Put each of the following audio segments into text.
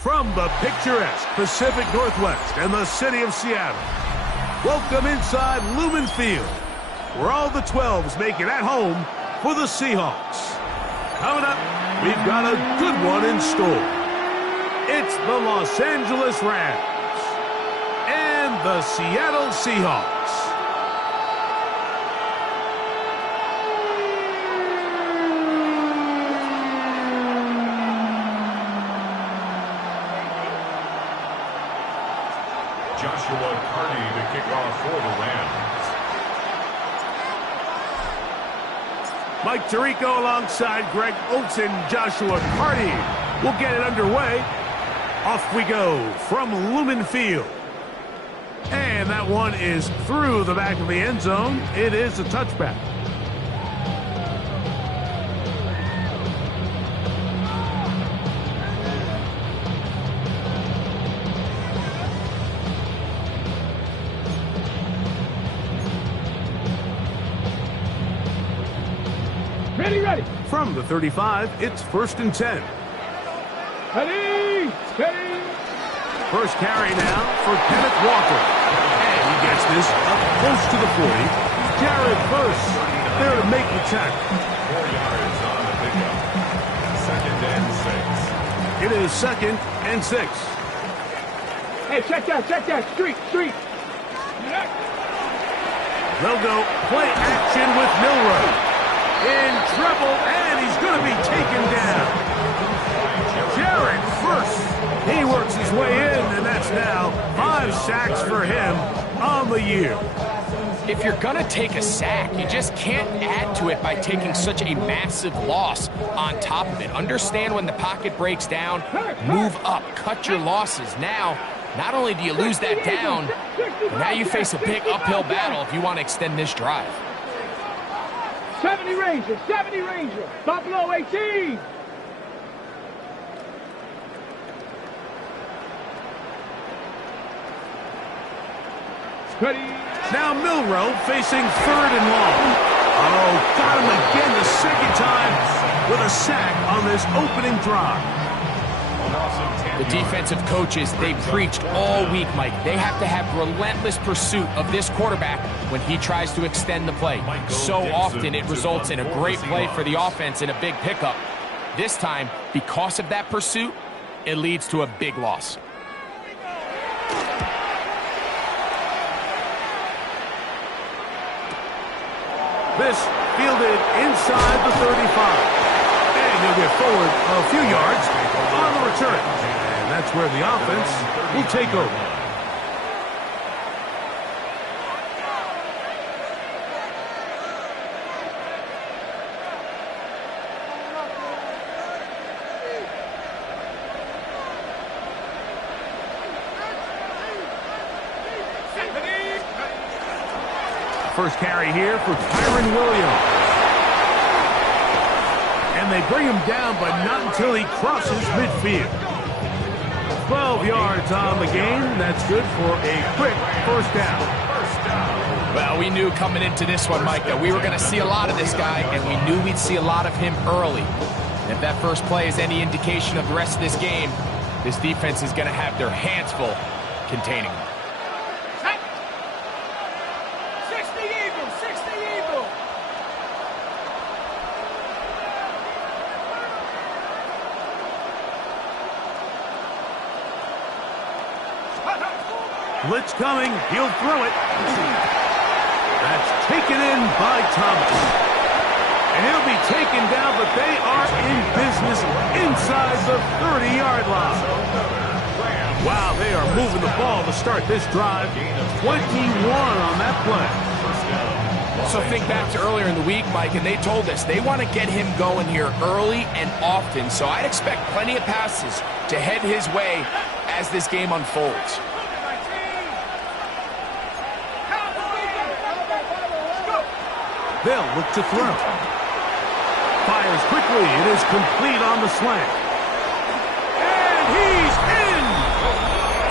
From the picturesque Pacific Northwest and the city of Seattle, welcome inside Lumen Field, where all the 12s make it at home for the Seahawks. Coming up, we've got a good one in store. It's the Los Angeles Rams and the Seattle Seahawks. Joshua Carney to kick off for the Rams. Mike Tirico alongside Greg Olsen, Joshua Carney will get it underway. Off we go from Lumen Field. And that one is through the back of the end zone. It is a touchback. Ready. From the 35, it's 1st and 10. Ready. First carry now for Kenneth Walker. And he gets this up close to the 40. Jared Verse there to make the tackle. 4 yards on the pickup. 2nd and 6. It is 2nd and 6. Hey, check that. Street. They'll go play action with Milroe. In trouble, and he's going to be taken down. Jared Verse, he works his way in, and that's now 5 sacks for him on the year. If you're going to take a sack, you just can't add to it by taking such a massive loss on top of it. Understand when the pocket breaks down, move up, cut your losses. Now, not only do you lose that down, but now you face a big uphill battle if you want to extend this drive. 70 Ranger. Buffalo 18. Ready. Now Milroe facing 3rd and long. Oh, got him again the second time with a sack on this opening drive. The defensive coaches, they preached all week, Mike. They have to have relentless pursuit of this quarterback when he tries to extend the play. So often it results in a great play for the offense and a big pickup. This time, because of that pursuit, it leads to a big loss. This fielded inside the 35. And he'll get forward a few yards on the return. And that's where the offense will take over. First carry here for Tyron Williams. And they bring him down, but not until he crosses midfield. 12 yards on the game. That's good for a quick first down. Well, we knew coming into this one, Mike, that we were going to see a lot of this guy, and we knew we'd see a lot of him early. And if that first play is any indication of the rest of this game, this defense is going to have their hands full containing him. 60 Eagle. Blitz coming. He'll throw it. That's taken in by Thomas. And he'll be taken down, but they are in business inside the 30-yard line. Wow, they are moving the ball to start this drive. 21 on that play. So think back to earlier in the week, Mike, and they told us they want to get him going here early and often. So I'd expect plenty of passes to head his way as this game unfolds. They'll look to throw. Fires quickly. It is complete on the slant. And he's in!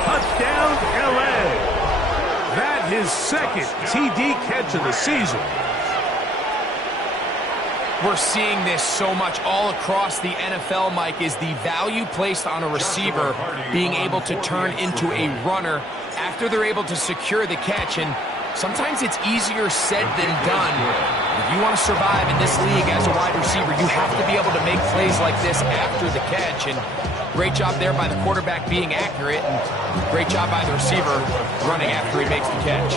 Touchdown, L.A. That his second TD catch of the season. We're seeing this so much all across the NFL, Mike, is the value placed on a receiver being able to turn into a runner after they're able to secure the catch. And sometimes it's easier said than done. If you want to survive in this league as a wide receiver, you have to be able to make plays like this after the catch. And great job there by the quarterback being accurate, and great job by the receiver running after he makes the catch.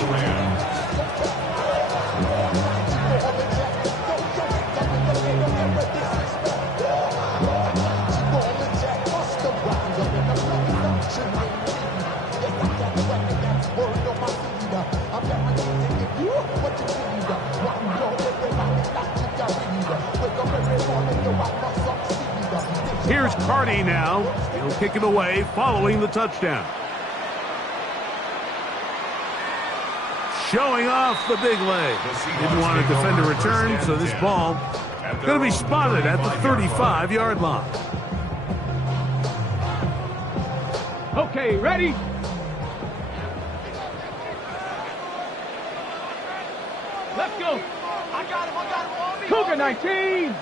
Here's Cardi now. He'll kick it away following the touchdown. Showing off the big leg. Didn't want to defend a return, so this ball going to be spotted at the 35-yard line. Okay, ready? Let's go. I got him on me. Cougar 19.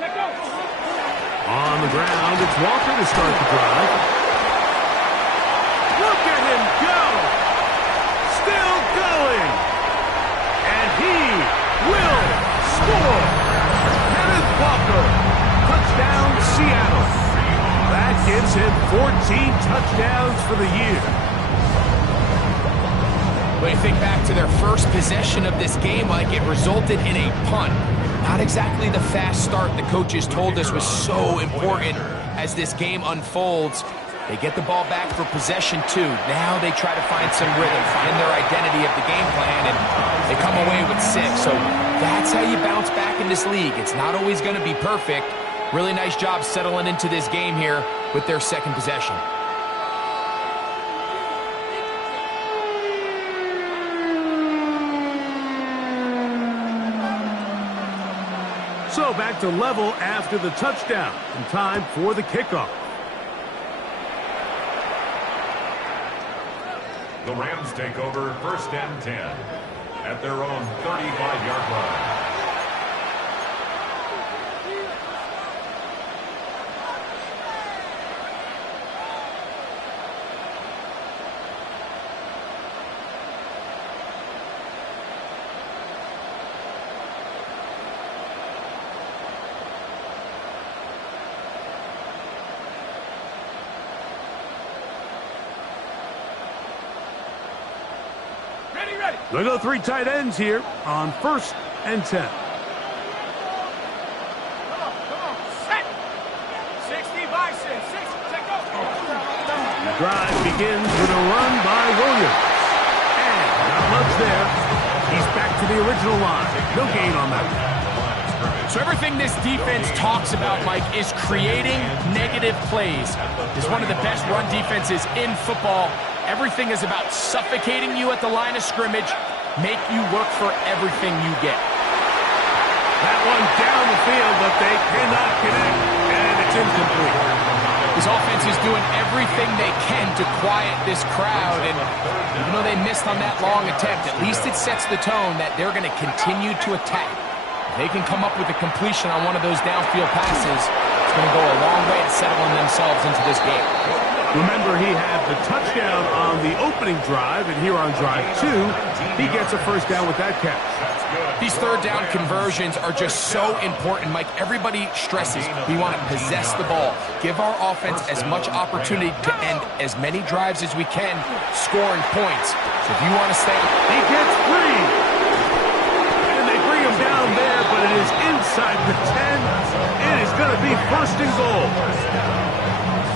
Let's go. On the ground, it's Walker to start the drive. Look at him go. Still going. And he will score. Kenneth Walker. Touchdown, Seattle. That gives him 14 touchdowns for the year. When you think back to their first possession of this game, Mike, it resulted in a punt. Not exactly the fast start the coaches told us was so important as this game unfolds. They get the ball back for possession 2. Now they try to find some rhythm, find their identity of the game plan, and they come away with 6. So that's how you bounce back in this league. It's not always going to be perfect. Really nice job settling into this game here with their second possession. So back to level after the touchdown, and time for the kickoff. The Rams take over 1st and 10 at their own 35-yard line. They go 3 tight ends here on 1st and 10. Come on. Set. 60 by 6. Take go. The drive begins with a run by Williams. And not much there. He's back to the original line. No gain on that. So everything this defense talks about, Mike, is creating negative plays. It's one of the best run defenses in football. Everything is about suffocating you at the line of scrimmage, make you work for everything you get. That one down the field, but they cannot connect, and it's incomplete. This offense is doing everything they can to quiet this crowd, and even though they missed on that long attempt, at least it sets the tone that they're going to continue to attack. If they can come up with a completion on one of those downfield passes, it's going to go a long way to settling themselves into this game. Remember, he had the touchdown on the opening drive, and here on drive 2, he gets a first down with that catch. These third down conversions are just so important, Mike. Everybody stresses we want to possess the ball, give our offense as much opportunity to end as many drives as we can, scoring points. So if you want to stay... He gets free. And they bring him down there, but it is inside the 10. It is going to be 1st and goal.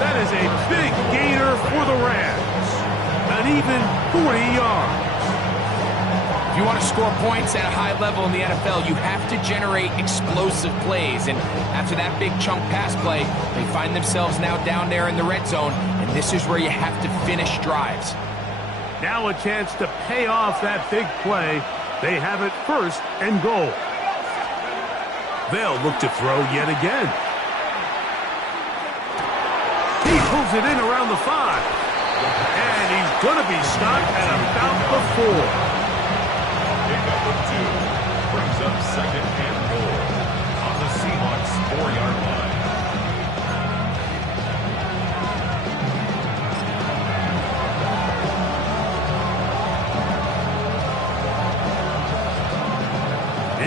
That is a big gainer for the Rams. An even 40 yards. If you want to score points at a high level in the NFL, you have to generate explosive plays. And after that big chunk pass play, they find themselves now down there in the red zone. And this is where you have to finish drives. Now a chance to pay off that big play. They have it 1st and goal. They'll look to throw yet again. He pulls it in around the 5. And he's going to be stopped at about the 4. Pick up of 2 brings second and goal on the Seahawks 4-yard line.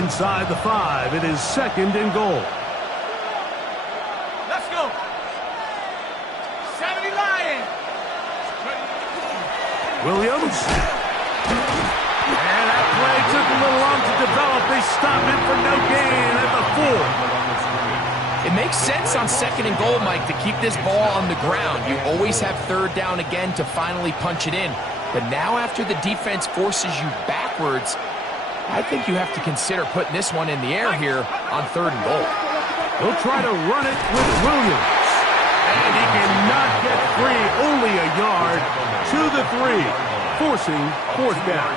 Inside the 5, it is second and goal. Let's go. 70 Lions. Williams. And that play took a little long to develop. They stop it for no gain at the 4. It makes sense on second and goal, Mike, to keep this ball on the ground. You always have third down again to finally punch it in. But now after the defense forces you backwards, I think you have to consider putting this one in the air here on third and goal. He'll try to run it with Williams. And he cannot get free. Only a yard to the 3, forcing fourth down.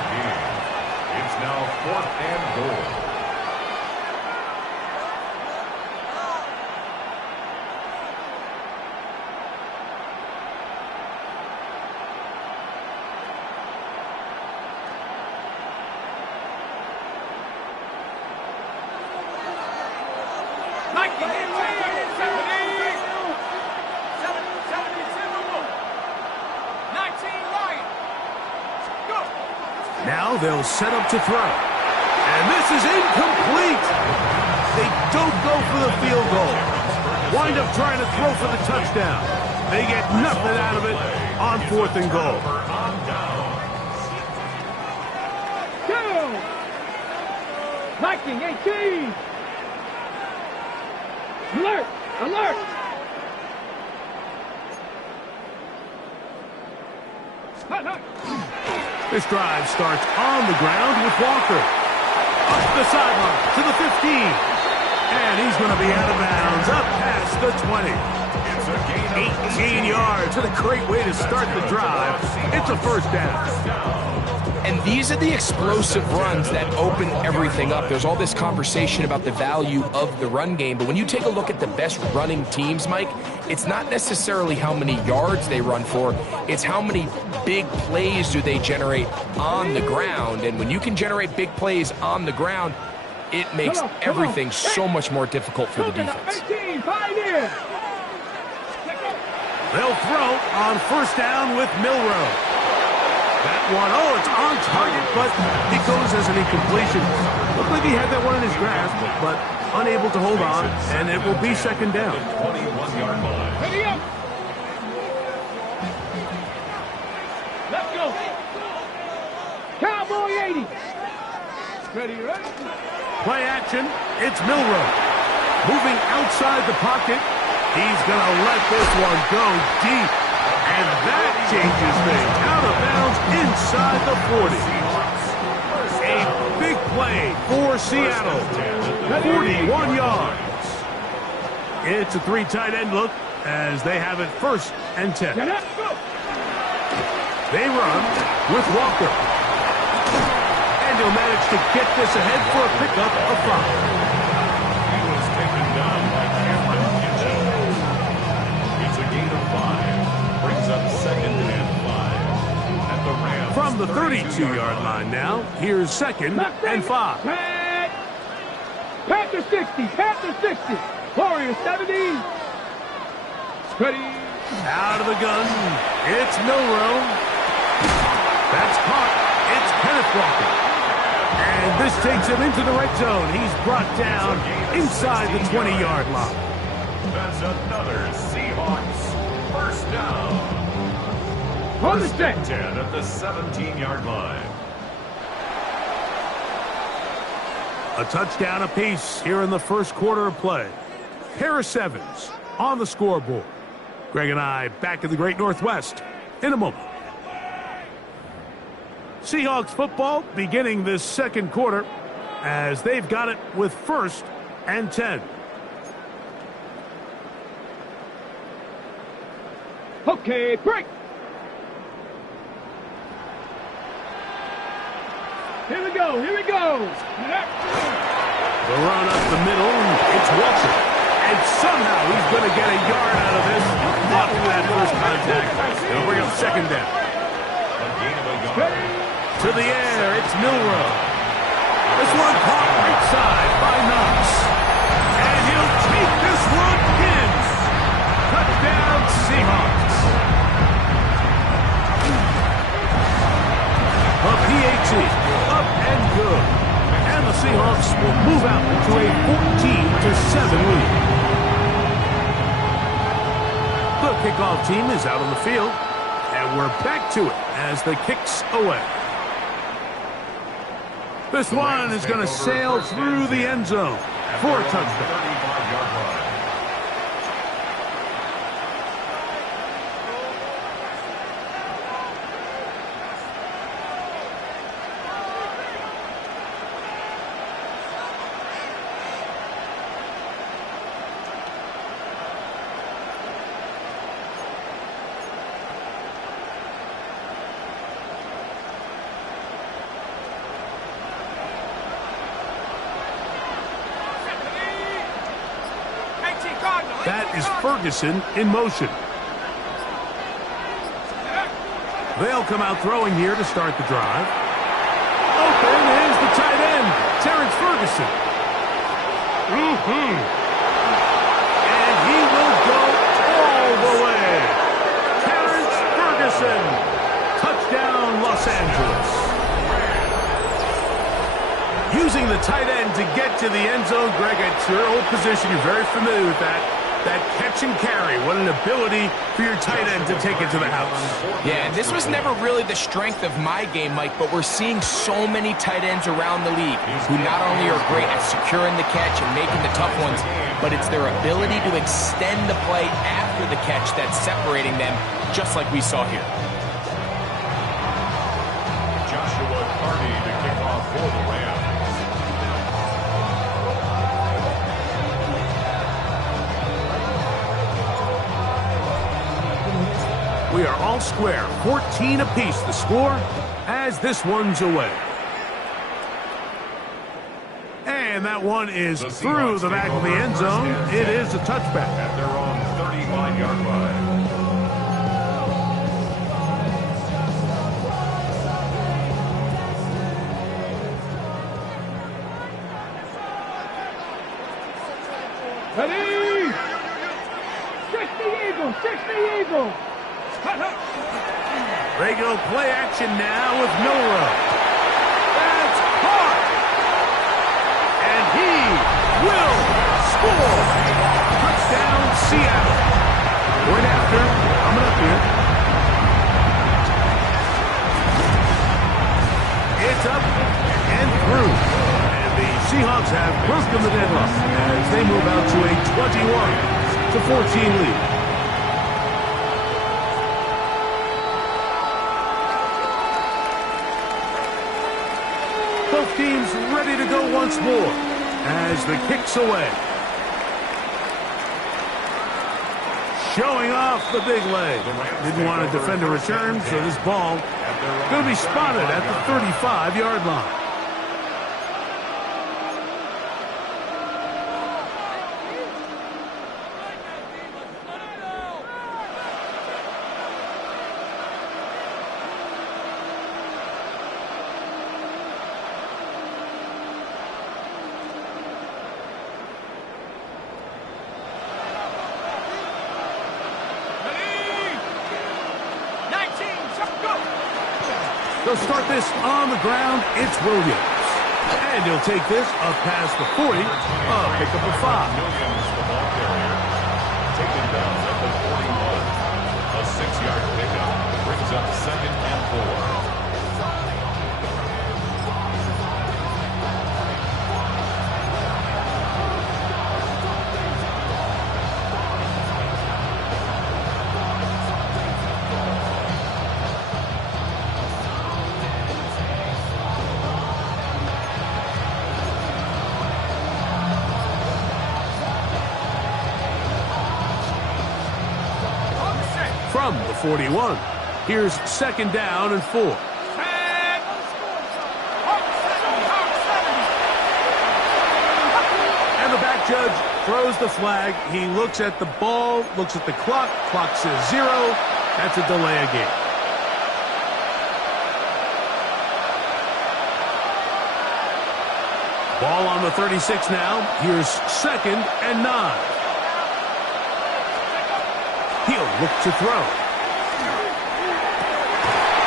It's now 4th and goal. Now they'll set up to throw. And this is incomplete. They don't go for the field goal. Wind up trying to throw for the touchdown. They get nothing out of it on 4th and goal. Go! Viking 18. Alert! Alert! This drive starts on the ground with Walker. Up the sideline to the 15. And he's going to be out of bounds up past the 20. It's a gain of 18 yards. What a great way to start the drive. It's a first down. And these are the explosive runs that open everything up. There's all this conversation about the value of the run game, but when you take a look at the best running teams, Mike, it's not necessarily how many yards they run for, it's how many big plays do they generate on the ground. And when you can generate big plays on the ground, it makes everything so much more difficult for the defense. They'll throw on first down with Milroe. That one, oh, it's on target, but it goes as an incompletion. Looked like he had that one in his grasp, but unable to hold on, and it will be second down. 21-yard line. Ready up! Let's go! Cowboy 80! Ready, ready? Play action, it's Milroe. Moving outside the pocket, he's going to let this one go deep. And that changes things. Out of bounds inside the 40. A big play for Seattle. 41 yards. It's a 3 tight end look as they have it 1st and 10. They run with Walker. And he'll manage to get this ahead for a pickup of 5. From the 32-yard line now, here's 2nd and 5. Panther 60, Panther 60, Warrior 70. Ready. Out of the gun, it's Milroe. That's caught. It's Kenneth Walker. And this takes him into the red zone. He's brought down inside the 20-yard line. That's another Seahawks first down. First and 10 at the 17-yard line. A touchdown apiece here in the first quarter of play. Harris Evans on the scoreboard. Greg and I back in the Great Northwest in a moment. Seahawks football beginning this second quarter as they've got it with 1st and 10. Okay, break. Here we go, here we go. The run up the middle, it's Walker. And somehow he's going to get a yard out of this after that first contact. It'll bring up second down. A gain of a yard. To the air, it's Milroe. This one caught right side by Knox. And he'll take this one in. Touchdown, Seahawks. A PAT, up and good. And the Seahawks will move out to a 14-7 lead. The kickoff team is out on the field, and we're back to it as the kick's away. This one is going to sail through the end zone for a touchdown. That is Ferguson in motion. They'll come out throwing here to start the drive. Open is the tight end, Terrence Ferguson. And he will go all the way. Terrence Ferguson. Touchdown, Los Angeles. Using the tight end to get to the end zone, Greg, at your old position, you're very familiar with that. That catch and carry, what an ability for your tight end to take it to the house. Yeah, and this was never really the strength of my game, Mike, but we're seeing so many tight ends around the league who not only are great at securing the catch and making the tough ones, but it's their ability to extend the play after the catch that's separating them, just like we saw here. Joshua Carney to kick off for the Rams. We are all square, 14 apiece the score as this one's away. And that one is through the back of the end zone. It is a touchback. At their own 35-yard line. Ready! 60 Eagles! 60 Eagles! Regular play action now with no run. That's caught. And he will score. Touchdown, Seattle. Right after, coming up here. It's up and through. And the Seahawks have broken the deadlock as they move out to a 21-14 lead. Both teams ready to go once more as the kick's away. Showing off the big leg. Didn't want to defend a return, so this ball going to be spotted at the 35-yard line. They'll start this on the ground. It's Williams. And he'll take this up past the 40. Pick up a 5. Williams, the ball carrier. Taken down at the 41. A 6-yard pickup brings up 2nd and 4. From the 41, here's 2nd down and 4. And the back judge throws the flag. He looks at the ball, looks at the clock. Clock says 0. That's a delay of game. Ball on the 36 now. Here's 2nd and 9. He'll look to throw.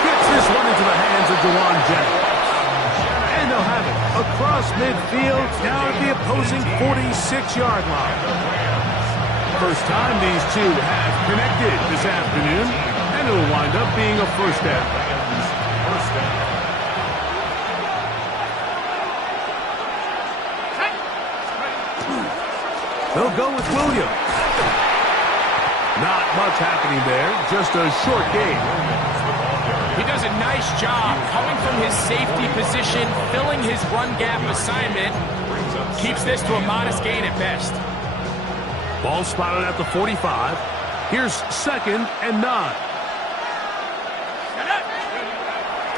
Gets this one into the hands of Jawan Jennings. And they'll have it across midfield down at the opposing 46-yard line. First time these two have connected this afternoon, and it'll wind up being a first down. They'll go with Williams. Not much happening there, just a short game. He does a nice job coming from his safety position, filling his run gap assignment. Keeps this to a modest gain at best. Ball spotted at the 45. Here's 2nd and 9.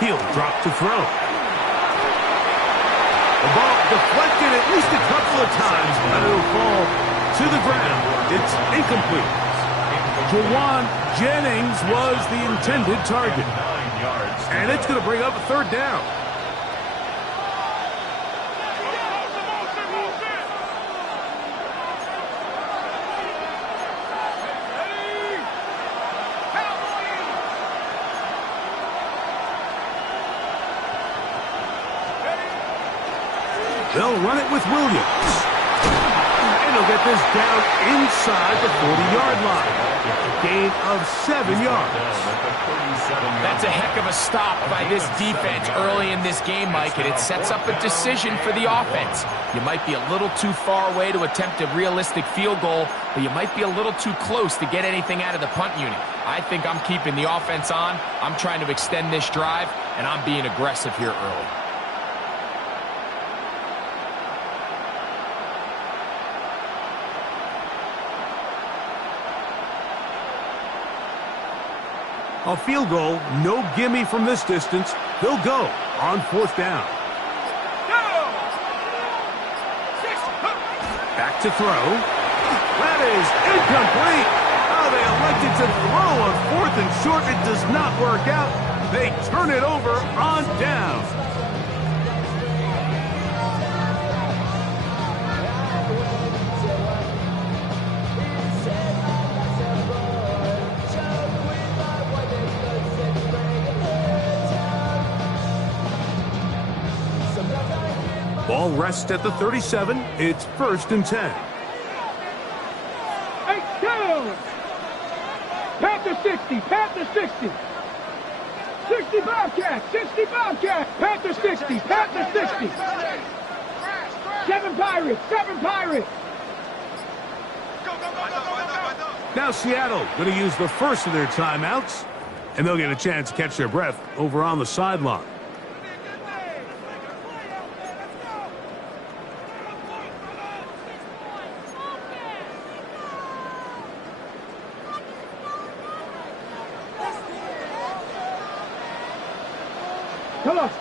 He'll drop to throw. The ball deflected at least a couple of times, but it'll fall to the ground. It's incomplete. Jawan Jennings was the intended target. And it's going to bring up a 3rd down. They'll run it with Williams. And they'll get this down inside the 40-yard line. A gain of 7 yards. That's a heck of a stop by this defense early in this game, Mike, and it sets up a decision for the offense. You might be a little too far away to attempt a realistic field goal, but you might be a little too close to get anything out of the punt unit. I think I'm keeping the offense on. I'm trying to extend this drive, and I'm being aggressive here early. A field goal, no gimme from this distance. They'll go on 4th down. Back to throw. That is incomplete. Oh, they elected to throw on 4th and short. It does not work out. They turn it over on down. Ball rests at the 37. It's 1st and 10. Hey, down! Panther 60, Panther 60. 60 Bobcat, 60 Bobcat. Panther 60, Panther 60. 7 Pirates, 7 Pirates. Now Seattle going to use the first of their timeouts, and they'll get a chance to catch their breath over on the sideline.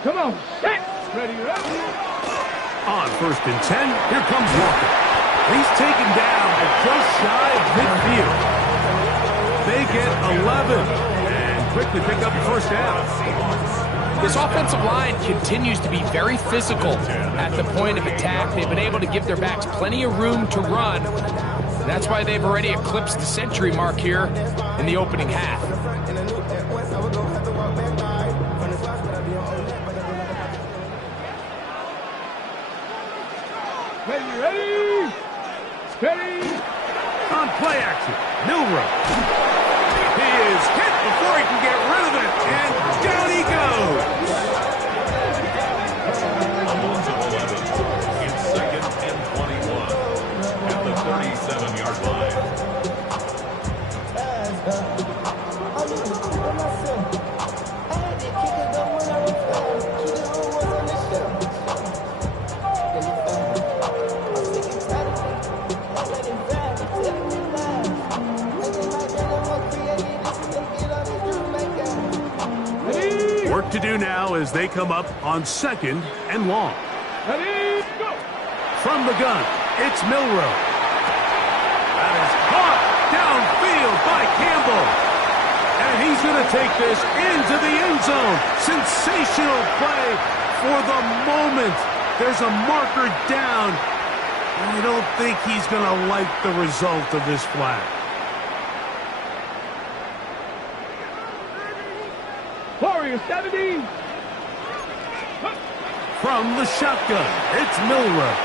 Come on, set. Ready, ready. On 1st and 10, here comes Walker. He's taken down at just shy of midfield. They get 11 and quickly pick up the 1st down. This offensive line continues to be very physical at the point of attack. They've been able to give their backs plenty of room to run. That's why they've already eclipsed the century mark here in the opening half. Ready? Steady! On play action, Milrow. He is hit before he can get rid of it, and down he goes. It's 2nd and 21 at the 37-yard line. Work to do now as they come up on 2nd and long. Ready, go! From the gun, it's Milrow. That is caught downfield by Campbell. And he's going to take this into the end zone. Sensational play for the moment. There's a marker down. I don't think he's going to like the result of this flag. Warrior 70. From the shotgun, it's Milrow.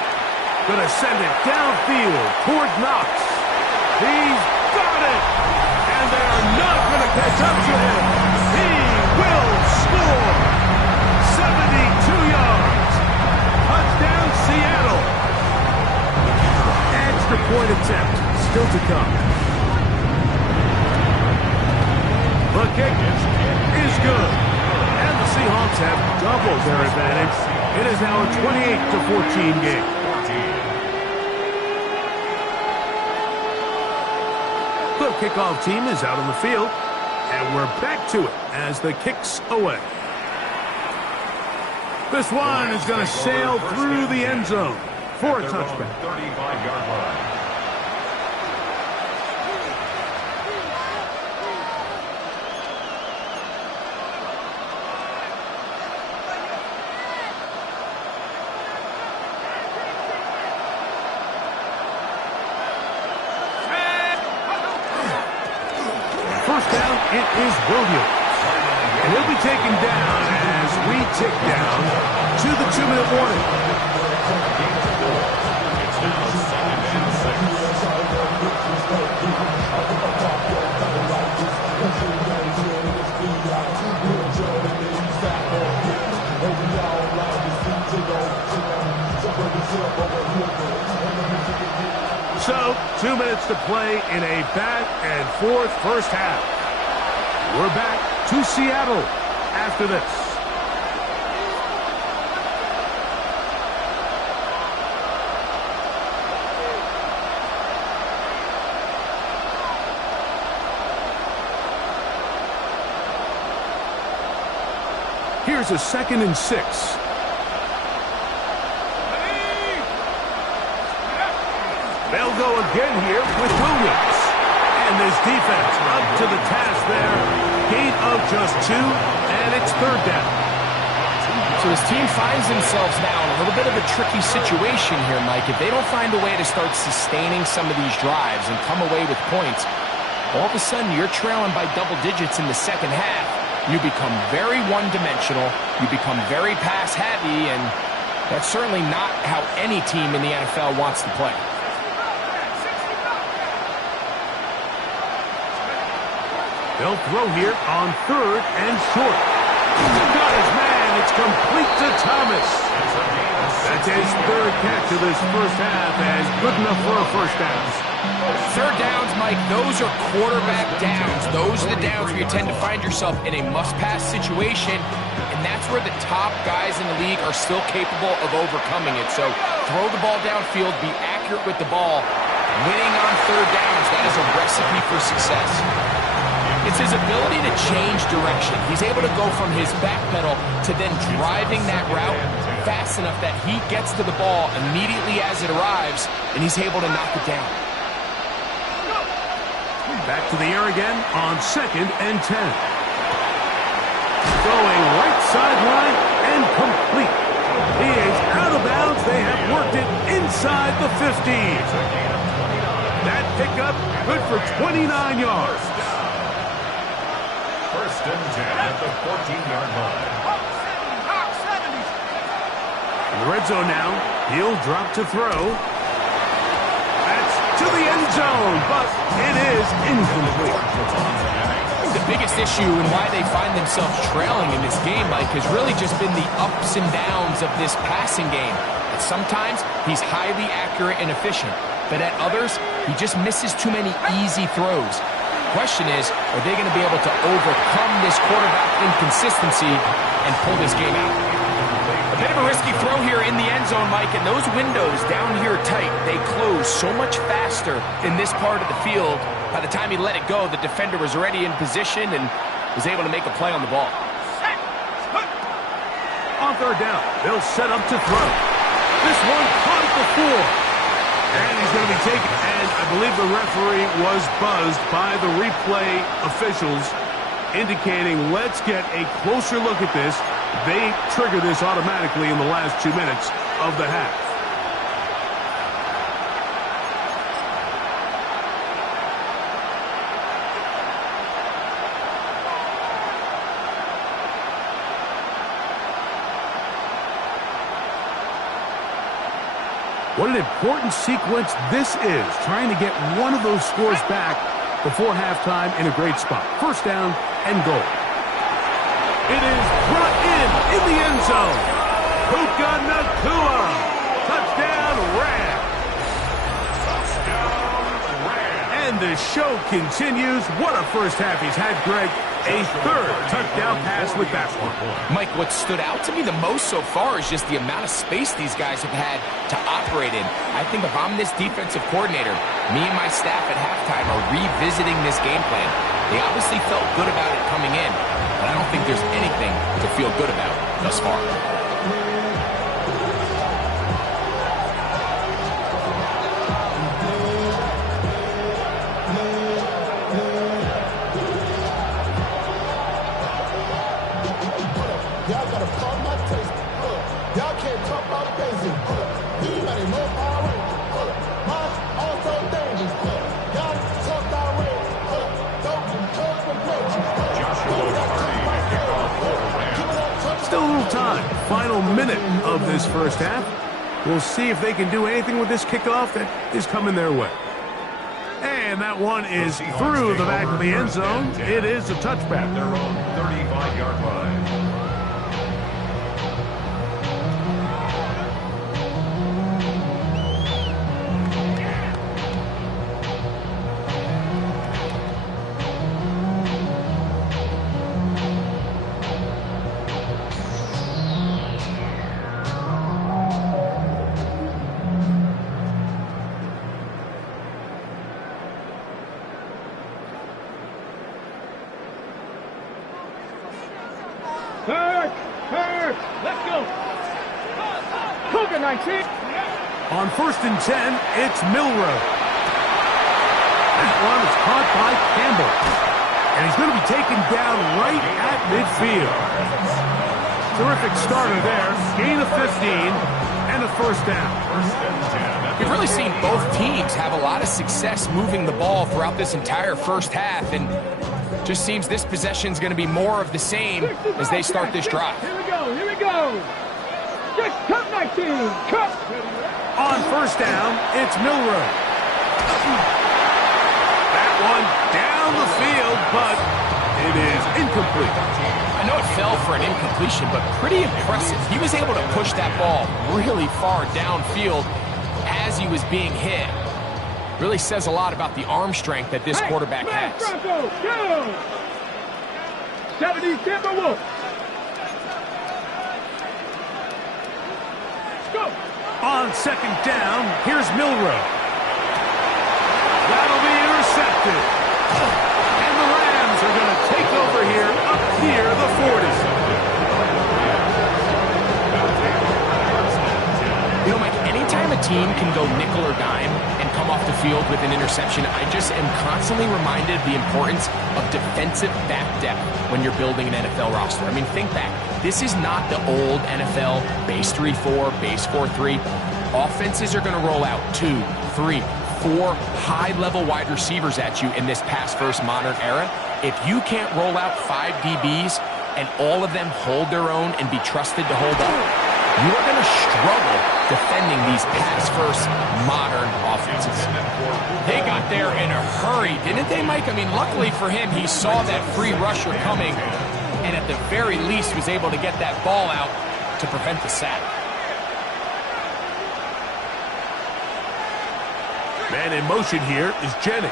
Going to send it downfield toward Knox. He's got it! And they are not going to catch up to him. He will score! 72 yards. Touchdown, Seattle. Extra point attempt still to come. The kick is good. And the Seahawks have doubled their advantage. It is now a 28-14 game. The kickoff team is out on the field, and we're back to it as the kick's away. This one is going to sail through the end zone for a touchback. 35-yard line. First down, it is Williams. And he'll be taken down as we tick down to the 2-minute warning. It's now 2nd and 6. So, 2 minutes to play in a back-and-forth first half. We're back to Seattle after this. Here's a 2nd and 6. They'll go again here with Williams. And this defense up to the task there. Gain of just 2, and it's 3rd down. So his team finds themselves now in a little bit of a tricky situation here, Mike. If they don't find a way to start sustaining some of these drives and come away with points, all of a sudden you're trailing by double digits in the second half. You become very one-dimensional. You become very pass-heavy, and that's certainly not how any team in the NFL wants to play. They'll throw here on 3rd and short. Got his man. It's complete to Thomas. That's his 3rd catch of this first half, and good enough for a first down. 3rd downs, Mike, those are quarterback downs. Those are the downs where you tend to find yourself in a must-pass situation, and that's where the top guys in the league are still capable of overcoming it. So throw the ball downfield, be accurate with the ball. Winning on 3rd downs, that is a recipe for success. It's his ability to change direction. He's able to go from his back pedal to then driving that route fast enough that he gets to the ball immediately as it arrives, and he's able to knock it down. Back to the air again on 2nd and 10. Going right sideline and complete. He is out of bounds. They have worked it inside the 50. That pickup good for 29 yards. 1st and 10 at the 14-yard line. In the red zone now, he'll drop to throw. That's to the end zone, but it is incomplete. The biggest issue and why they find themselves trailing in this game, Mike, has really just been the ups and downs of this passing game. And sometimes he's highly accurate and efficient, but at others, he just misses too many easy throws. Question is, are they going to be able to overcome this quarterback inconsistency and pull this game out? A bit of a risky throw here in the end zone, Mike, and those windows down here tight, they close so much faster in this part of the field. By the time he let it go, the defender was already in position and was able to make a play on the ball. On 3rd down, they'll set up to throw. This one caught at the 4. And he's going to be taken. And I believe the referee was buzzed by the replay officials, indicating let's get a closer look at this. They trigger this automatically in the last 2 minutes. of the half. What an important sequence this is, trying to get one of those scores back before halftime in a great spot. First down and goal. It is brought in the end zone. Puka Nacua. Touchdown, Rams. And the show continues. What a first half he's had, Greg. A third touchdown pass with that one. Mike, what stood out to me the most so far is just the amount of space these guys have had to operate in. I think if I'm this defensive coordinator, me and my staff at halftime are revisiting this game plan. They obviously felt good about it coming in, but I don't think there's anything to feel good about thus far. Still a little time. Final minute of this first half. We'll see if they can do anything with this kickoff that is coming their way. And that one is through the back of the end zone. It is a touchback. Their own 35-yard line. Let's go. Puka 19. On 1st and 10, it's Milroe. That one is caught by Campbell. And he's going to be taken down right at midfield. Terrific starter there. Gain of 15 and a first down. We've really seen both teams have a lot of success moving the ball throughout this entire first half, and just seems this possession is going to be more of the same as they start this drive. Here we go. Just cut 19. Cut. On 1st down, it's Milroe. That one down the field, but it is incomplete. I know it fell for an incompletion, but pretty impressive. He was able to push that ball really far downfield as he was being hit. Really says a lot about the arm strength that this quarterback has. Bronco, go. 70 Timberwolves. On 2nd down, here's Milroe. That'll be intercepted. And the Rams are going to take over here up near the 40. You know, Mike, anytime a team can go nickel or dime and come off the field with an interception, I just am constantly reminded of the importance of defensive back depth when you're building an NFL roster. I mean, think back. This is not the old NFL base 3-4, base 4-3. Offenses are going to roll out 2, 3, 4 high-level wide receivers at you in this pass-first modern era. If you can't roll out 5 DBs and all of them hold their own and be trusted to hold up, you are going to struggle defending these pass-first modern offenses. They got there in a hurry, didn't they, Mike? I mean, luckily for him, he saw that free rusher coming and at the very least was able to get that ball out to prevent the sack. Man in motion here is Jennings.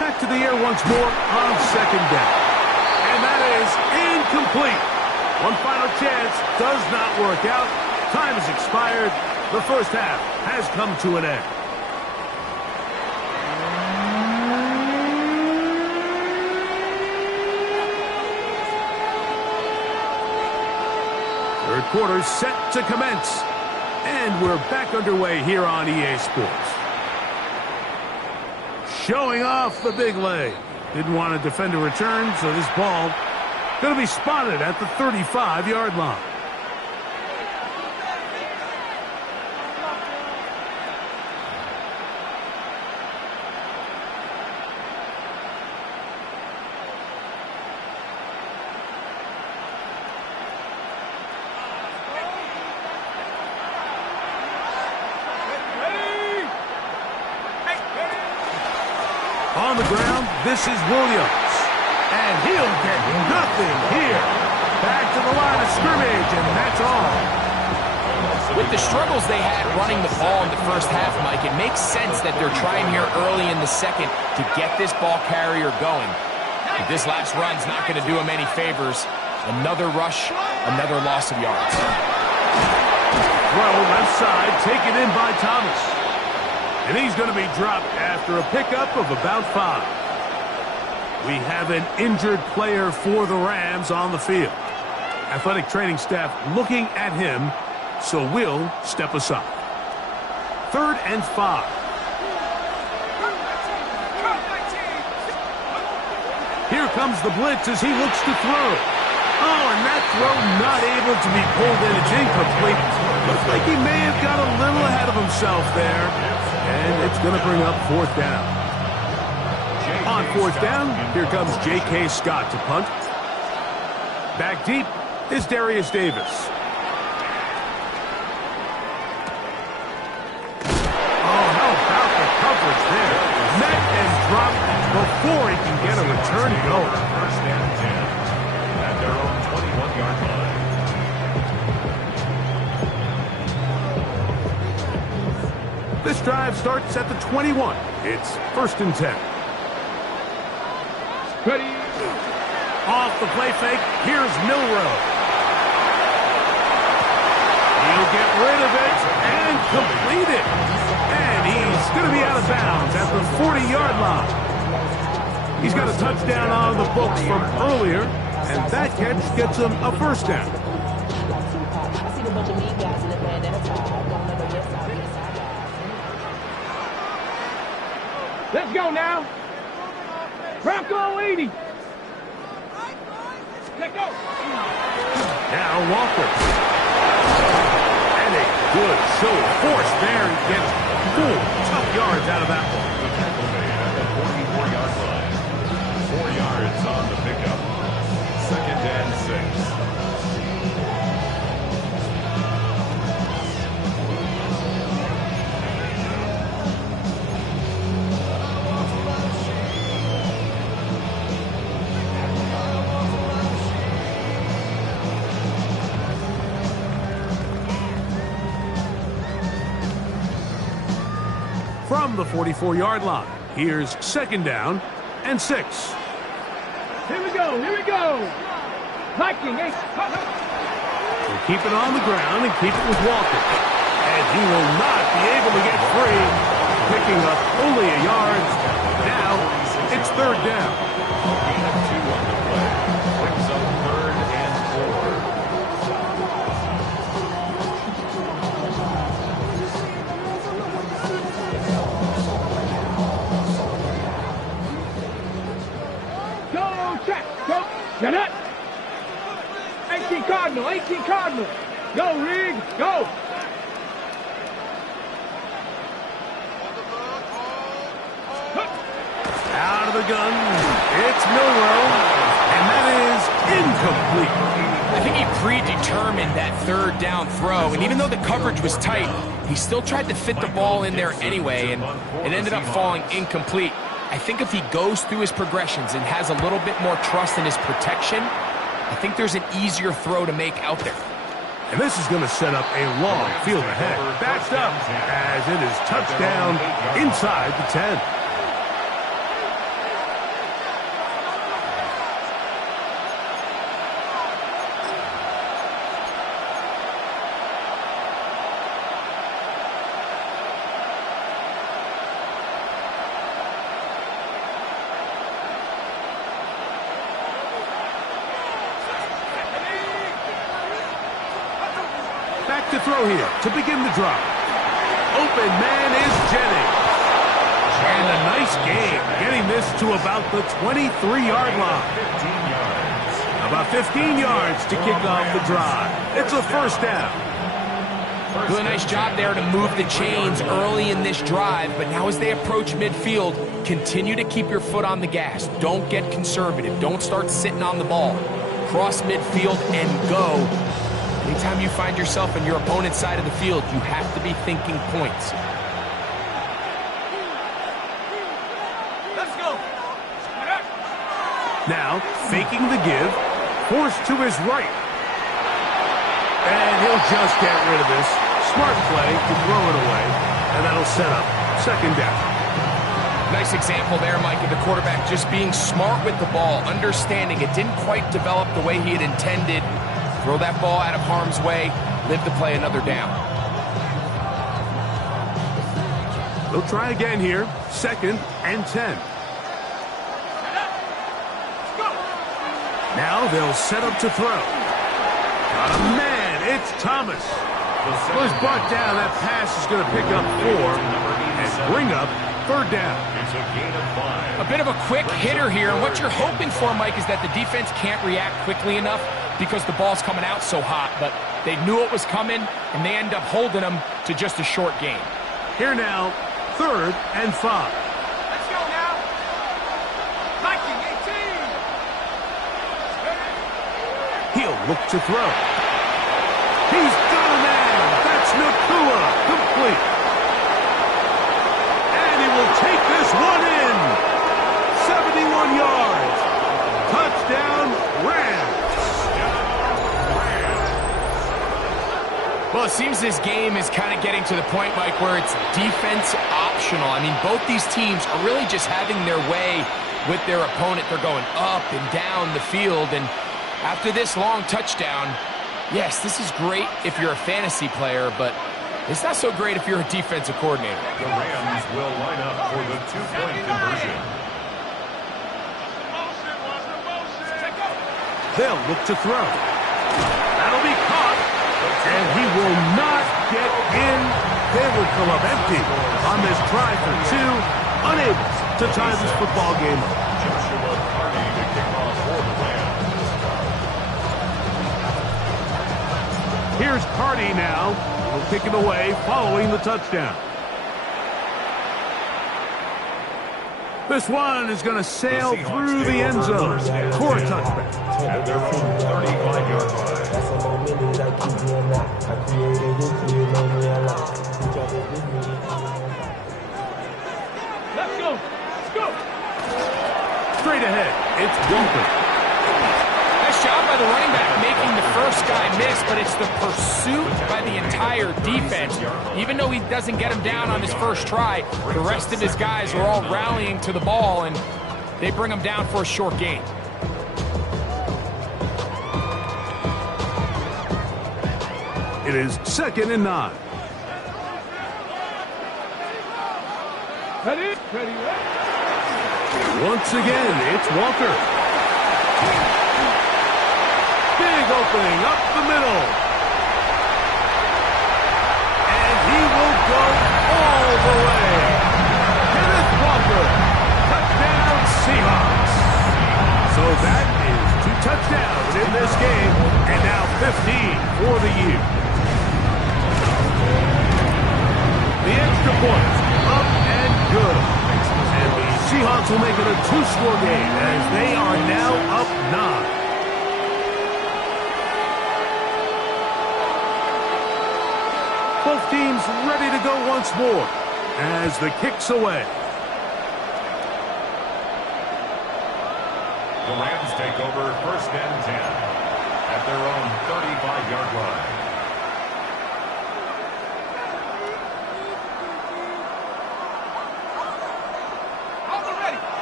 Back to the air once more on 2nd down. And that is incomplete. One final chance does not work out. Time has expired. The first half has come to an end. Third quarter set to commence. And we're back underway here on EA Sports. Showing off the big leg. Didn't want to defend a return, so this ball going to be spotted at the 35-yard line. On the ground, this is Williams. And he'll get nothing here. Back to the line of scrimmage, and that's all. With the struggles they had running the ball in the first half, Mike, it makes sense that they're trying here early in the second to get this ball carrier going. But this last run's not going to do him any favors. Another rush, another loss of yards. Throw left side, taken in by Thomas. And he's going to be dropped after a pickup of about 5. We have an injured player for the Rams on the field. Athletic training staff looking at him, so we'll step aside. 3rd and 5. Here comes the blitz as he looks to throw. Oh, and that throw not able to be pulled in. It's incomplete. Looks like he may have got a little ahead of himself there. And it's going to bring up 4th down. On 4th down, here comes J.K. Scott to punt. Back deep is Darius Davis. Oh, how about the coverage there? Met and dropped before he can get a return going. 1st and 10 at their own 21-yard line. This drive starts at the 21. It's 1st and 10. Ready. Off the play fake, here's Milrow. He'll get rid of it and complete it. And he's going to be out of bounds at the 40-yard line. He's got a touchdown on the books from earlier, and that catch gets him a 1st down. Let's go now. Bronco 80. Let's go. Now Walker. And a good show of force there. He gets 4 tough yards out of that one. The tackle made at the 44-yard line. 4 yards on the pickup. 2nd and 6. From the 44-yard line, here's 2nd down and 6. Here we go. Here we go. Viking. Hey. We'll keep it on the ground and keep it with Walker. And he will not be able to get free, picking up only a yard. Now it's 3rd down. Gain of 2 on the play. Brings up 3rd and 4. Go, check. Go. Get it. 18 Cardinal. 18 Cardinal. Go, Rig. Go. Out of the gun, it's Milrow, and that is incomplete. I think he predetermined that 3rd down throw, and even though the coverage was tight, he still tried to fit the ball in there anyway, and it ended up falling incomplete. I think if he goes through his progressions and has a little bit more trust in his protection, I think there's an easier throw to make out there. And this is going to set up a long field ahead. Backed up as it is touchdown inside the 10. Back to throw here to begin the drive. Open man is Jennings. And a nice game, getting this to about the 23-yard line. 15 yards. About 15 yards to kick off the drive. It's a first down. Doing a nice job there to move the chains early in this drive, but now as they approach midfield, continue to keep your foot on the gas. Don't get conservative. Don't start sitting on the ball. Cross midfield and go. Anytime you find yourself on your opponent's side of the field, you have to be thinking points. Let's go. Now, faking the give, forced to his right. And he'll just get rid of this. Smart play to throw it away, and that'll set up second down. Nice example there, Mike, of the quarterback just being smart with the ball, understanding it didn't quite develop the way he had intended. Throw that ball out of harm's way, live to play another down. They'll try again here, 2nd and 10. Now they'll set up to throw. Got a man, it's Thomas. Was brought down, that pass is going to pick up 4 and bring up third down. It's a gain of 5. A bit of a quick hitter here, and what you're hoping for, Mike, is that the defense can't react quickly enough because the ball's coming out so hot, but they knew it was coming, and they end up holding them to just a short gain. Here now, 3rd and 5. Let's go now. Viking 18. He'll look to throw. He's got a man. That's Nakua, complete. And he will take this one in. 71 yards. Touchdown, Rams. Well, it seems this game is kind of getting to the point, Mike, where it's defense optional. I mean, both these teams are really just having their way with their opponent. They're going up and down the field, and after this long touchdown, yes, this is great if you're a fantasy player, but it's not so great if you're a defensive coordinator. The Rams will line up for the 2-point conversion. They'll look to throw. That'll be caught, and he will not get in. They will come up empty on this try for 2, unable to tie this football game up. Joshua Carney to kick off for the Rams. Here's Cardi now. He'll kick it away following the touchdown. This one is going to sail through the end zone for a touchback. At their own 35-yard line. Let's go. Let's go. Straight ahead, it's Walker. Nice job by the running back making the first guy miss, but it's the pursuit by the entire defense. Even though he doesn't get him down on his first try, the rest of his guys are all rallying to the ball, and they bring him down for a short gain. It is 2nd and 9. Ready? Ready, ready. Once again, it's Walker. Big opening up the middle. And he will go all the way. Kenneth Walker. Touchdown, Seahawks. So that is 2 touchdowns in this game, and now 15 for the year. The extra points, up and good. And the Seahawks will make it a 2-score game as they are now up 9. Both teams ready to go once more as the kick's away. The Rams take over 1st and 10 at their own 35-yard line.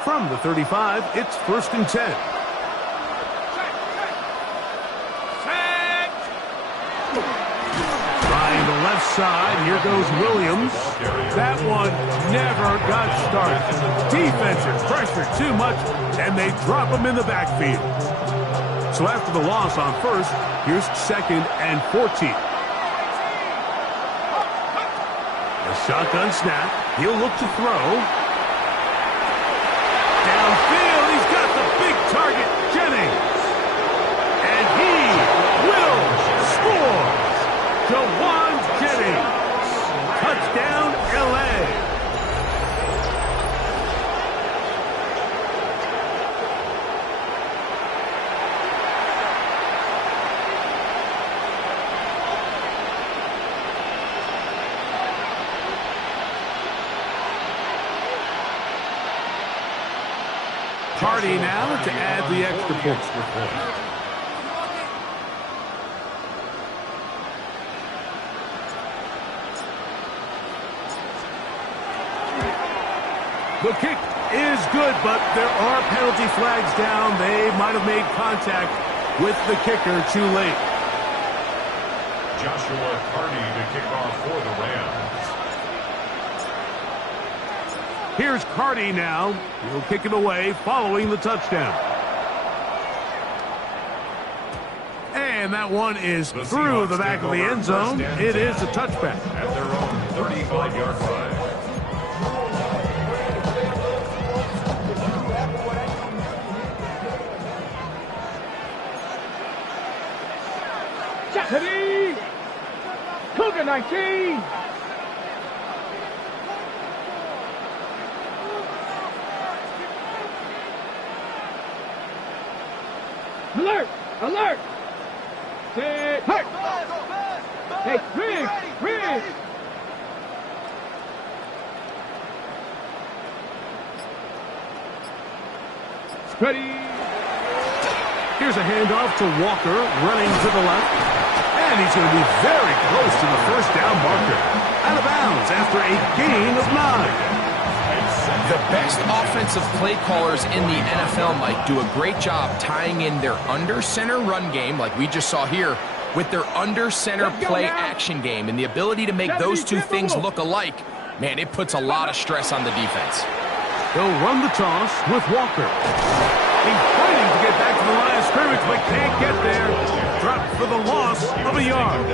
From the 35, it's 1st and 10. Trying the left side, here goes Williams. That one never got started. Defensive pressure too much, and they drop him in the backfield. So after the loss on 1st, here's 2nd and 14. A shotgun snap. He'll look to throw. Cardi now to add the extra point. The kick is good, but there are penalty flags down. They might have made contact with the kicker too late. Joshua Cardi to kick off for the Rams. Here's Cardi now. He'll kick it away following the touchdown. And that one is through the back of the end zone. It is a touchback. At their own 35-yard line. Ready? Cougar 19. Alert! Alert! Hey, hey! Hey, Riggs! Ready? Here's a handoff to Walker, running to the left. And he's going to be very close to the first down marker. Out of bounds after a gain of 9. The best offensive play callers in the NFL, Mike, do a great job tying in their under-center run game, like we just saw here, with their under-center play action game. And the ability to make those two things look alike, man, it puts a lot of stress on the defense. They'll run the toss with Walker. He's fighting to get back to the line of scrimmage, but can't get there. Dropped for the loss of a yard.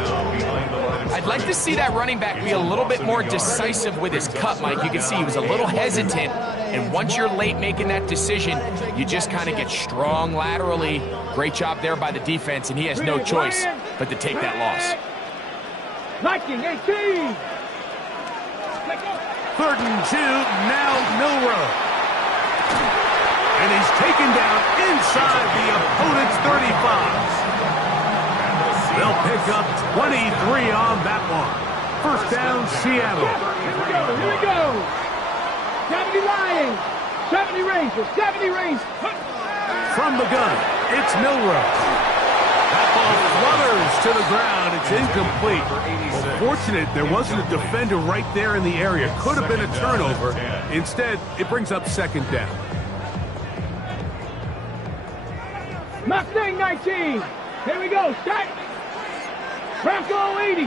I'd like to see that running back be a little bit more decisive with his cut, Mike. You can see he was a little hesitant, and once you're late making that decision, you just kind of get strong laterally. Great job there by the defense, and he has no choice but to take that loss. Viking 18. 3rd and 2, now Milroe. And he's taken down inside the opponent's 35. They'll pick up 23 on that one. First down, Seattle. Here we go. 70 Lions. 70 Rangers. 70 Rangers. From the gun, it's Milroe. That ball flutters to the ground. It's incomplete. Well, fortunate there wasn't a defender right there in the area. Could have been a turnover. Instead, it brings up 2nd down. Mustang 19. Here we go. Start. Bronco 80.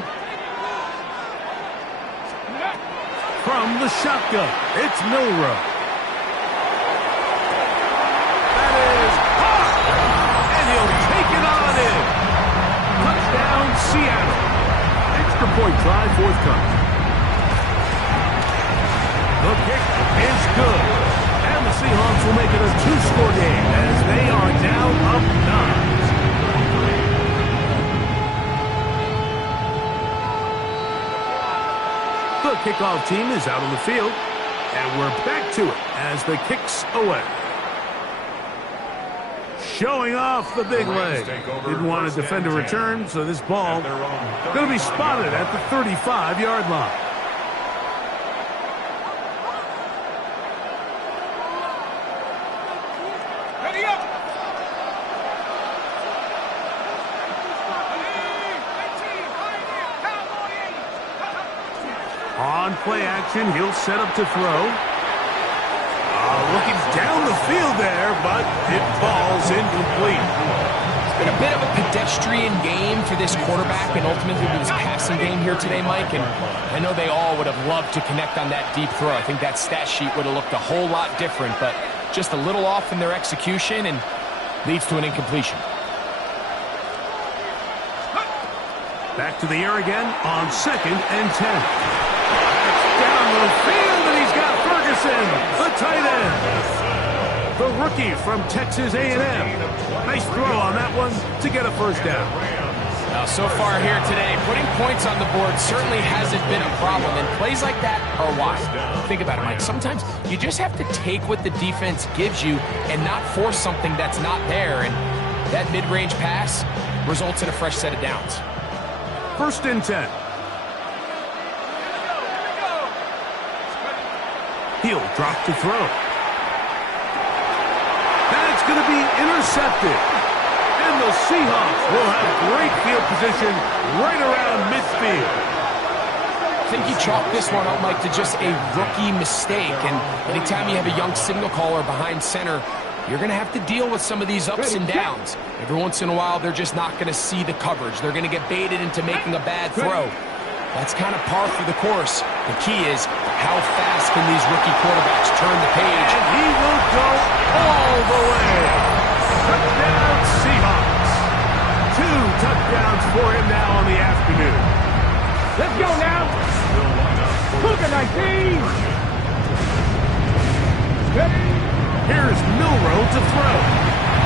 From the shotgun, it's Milroe. That is hard. And he'll take it on in. Touchdown, Seattle. Extra point try forthcoming. The kick is good. And the Seahawks will make it a 2-score game as they are now up 9. The kickoff team is out on the field, and we're back to it as the kick's away. Showing off the big leg. Didn't want to defend a return, so this ball going to be spotted at the 35-yard line. Ready up. On play action, he'll set up to throw. Looking down the field there, but it falls incomplete. It's been a bit of a pedestrian game for this quarterback and ultimately his passing game here today, Mike. And I know they all would have loved to connect on that deep throw. I think that stat sheet would have looked a whole lot different, but just a little off in their execution and leads to an incompletion. Back to the air again on 2nd and 10. Down the field, and he's got Ferguson, the tight end. The rookie from Texas A&M. Nice throw on that one to get a first down. Now, so far here today, putting points on the board certainly hasn't been a problem, and plays like that are why. Think about it, Mike. Sometimes you just have to take what the defense gives you and not force something that's not there, and that mid-range pass results in a fresh set of downs. 1st and 10. He'll drop to throw. going to be intercepted. And the Seahawks will have great field position right around midfield. I think you chalk this one up, Mike, to just a rookie mistake. And anytime you have a young signal caller behind center, you're going to have to deal with some of these ups and downs. Every once in a while, they're just not going to see the coverage. They're going to get baited into making a bad throw. That's kind of par for the course. The key is, how fast can these rookie quarterbacks turn the page? And he will go all the way. Touchdown, Seahawks. 2 touchdowns for him now on the afternoon. Let's go now. Cougar 19. Ready? Here's Milroe to throw.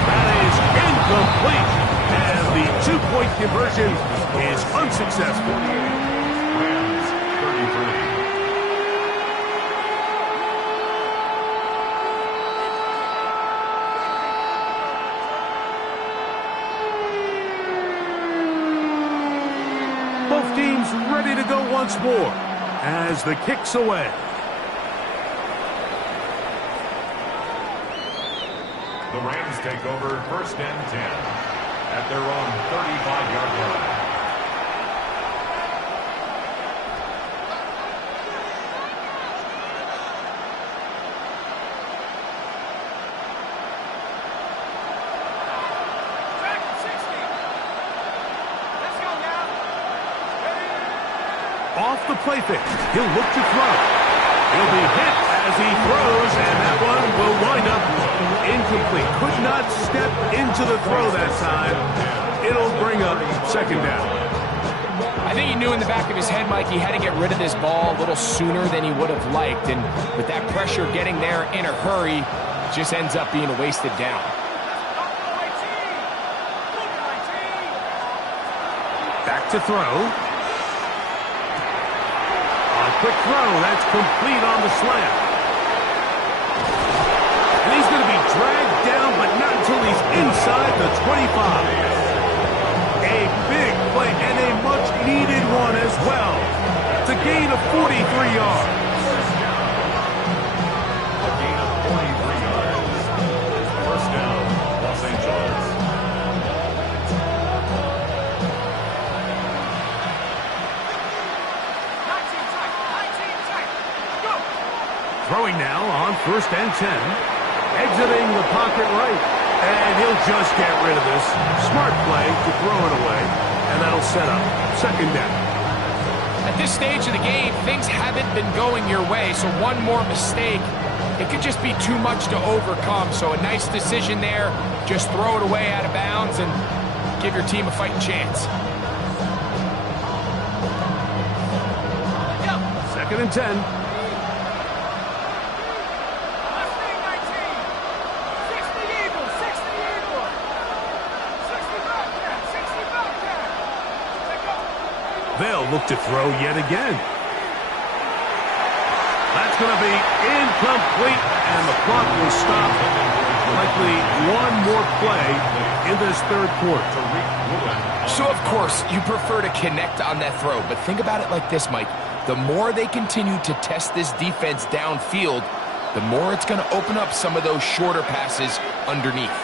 That is incomplete. And the 2-point conversion is unsuccessful. Rams 33. Both teams ready to go once more as the kick's away. The Rams take over 1st and 10 at their own 35-yard line. Off the play fake, he'll look to throw. He'll be hit as he throws, and that one will wind up incomplete. Could not step into the throw that time. It'll bring up 2nd down. I think he knew in the back of his head, Mike, he had to get rid of this ball a little sooner than he would have liked. And with that pressure getting there in a hurry, it just ends up being a wasted down. Back to throw. Quick throw, that's complete on the slant. And he's going to be dragged down, but not until he's inside the 25. A big play and a much-needed one as well. It's a gain of 43 yards. A gain of 43 yards. 1st down, Los Angeles. Throwing now on 1st and 10. Exiting the pocket right. And he'll just get rid of this. Smart play to throw it away. And that'll set up 2nd down. At this stage of the game, things haven't been going your way, so one more mistake, it could just be too much to overcome. So a nice decision there. Just throw it away out of bounds and give your team a fighting chance. 2nd and 10. They'll look to throw yet again. That's going to be incomplete, and the clock will stop. Likely one more play in this 3rd quarter. So, of course, you prefer to connect on that throw, but think about it like this, Mike. The more they continue to test this defense downfield, the more it's going to open up some of those shorter passes underneath.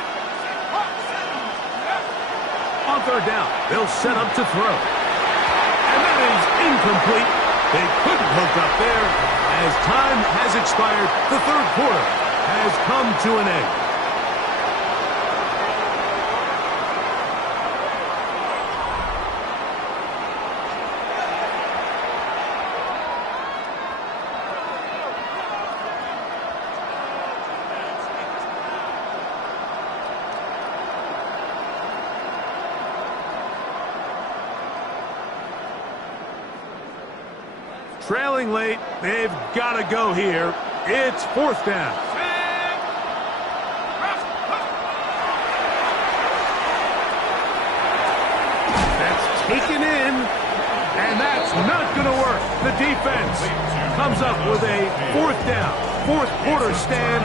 On 3rd down, they'll set up to throw. And that is incomplete. They couldn't hook up there. As time has expired, the 3rd quarter has come to an end. Trailing late, they've got to go here. It's 4th down. That's taken in, and that's not going to work. The defense comes up with a 4th down, 4th quarter stand,